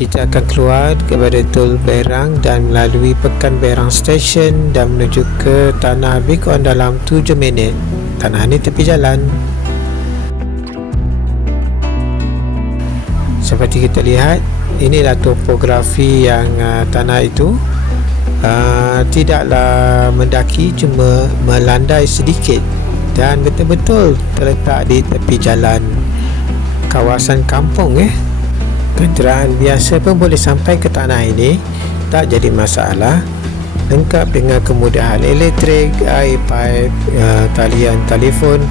kita akan keluar kepada Tol Berang dan melalui Pekan Berang Station dan menuju ke Tanah Bikon dalam 7 minit. Tanah ni tepi jalan. Seperti kita lihat, inilah topografi yang uh, tanah itu uh, tidaklah mendaki cuma melandai sedikit dan betul-betul terletak di tepi jalan kawasan kampung eh kenderaan biasa pun boleh sampai ke tanah ini. Tak jadi masalah. Lengkap dengan kemudahan elektrik air pipe uh, talian telefon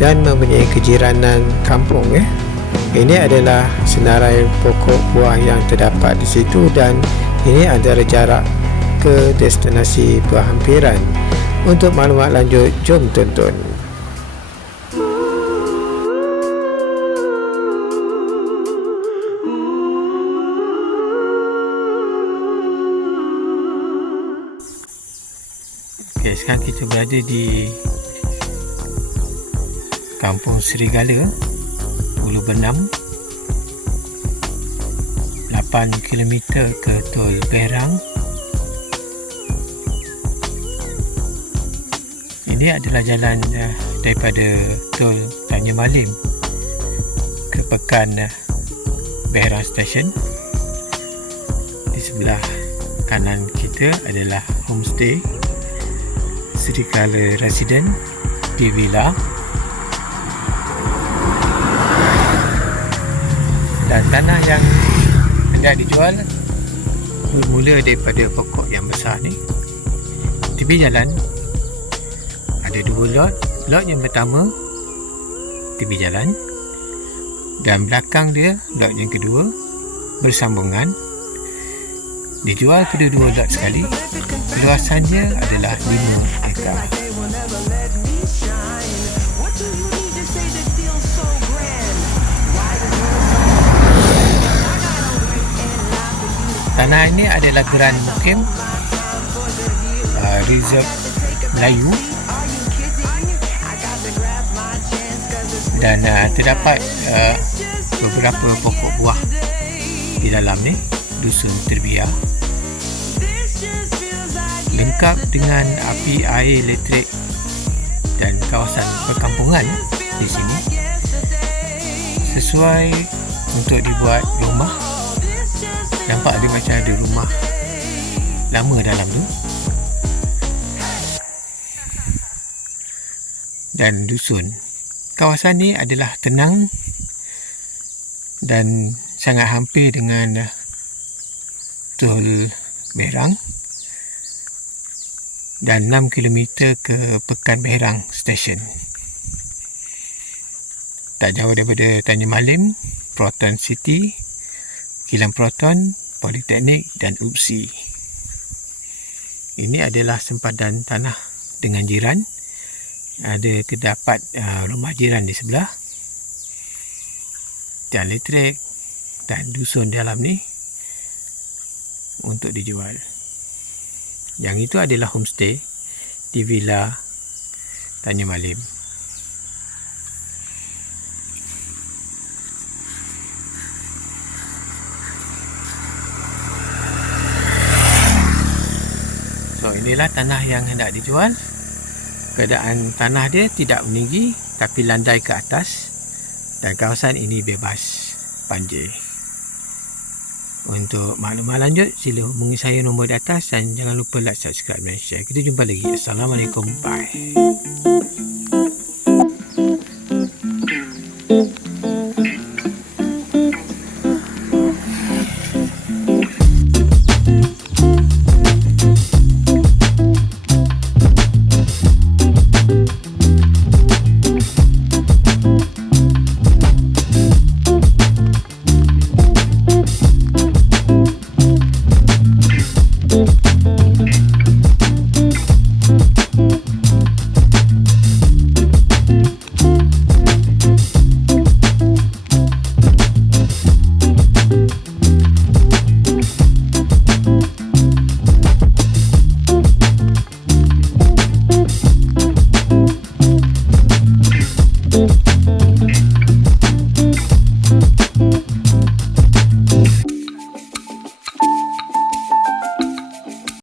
dan mempunyai kejiranan kampung eh ini adalah senarai pokok buah yang terdapat di situ dan ini adalah jarak ke destinasi berhampiran untuk maklumat lanjut jom tonton Okay, sekarang kita berada di Kampung Serigala Ulu Benam. 8 km ke Tol Berang Ini adalah jalan uh, daripada Tol Tanya Malim ke Pekan uh, Berang Station. Di sebelah kanan kita adalah homestay Serigala Resident di Villa. Dan tanah yang hendak dijual bermula daripada pokok yang besar ni. Tepi jalan ada dua lot. Lot yang pertama tepi jalan. Dan belakang dia lot yang kedua bersambungan dijual kedua-dua lot sekali. Luasannya adalah 5 hektar tanah ini adalah Grand Mukim uh, Reserve Melayu. Dan uh, terdapat uh, beberapa pokok buah di dalam ni dusun terbiar. Lengkap dengan api air elektrik dan kawasan perkampungan di sini. Sesuai untuk dibuat rumah. Nampak dia macam ada rumah lama dalam tu. Dan dusun. Kawasan ni adalah tenang dan sangat hampir dengan tol Berang dan 6 km ke Pekan Berang Station. Tak jauh daripada Tanya Malim, Proton City, Kilang Proton, Politeknik dan UPSI. Ini adalah sempadan tanah dengan jiran. Ada terdapat uh, rumah jiran di sebelah. Tiang elektrik dan dusun dalam ni untuk dijual. Yang itu adalah homestay di Villa Tanya Malim. So inilah tanah yang hendak dijual. Keadaan tanah dia tidak meninggi tapi landai ke atas dan kawasan ini bebas banjir. Untuk maklumat lanjut, sila hubungi saya nombor di atas dan jangan lupa like, subscribe dan share. Kita jumpa lagi. Assalamualaikum. Bye.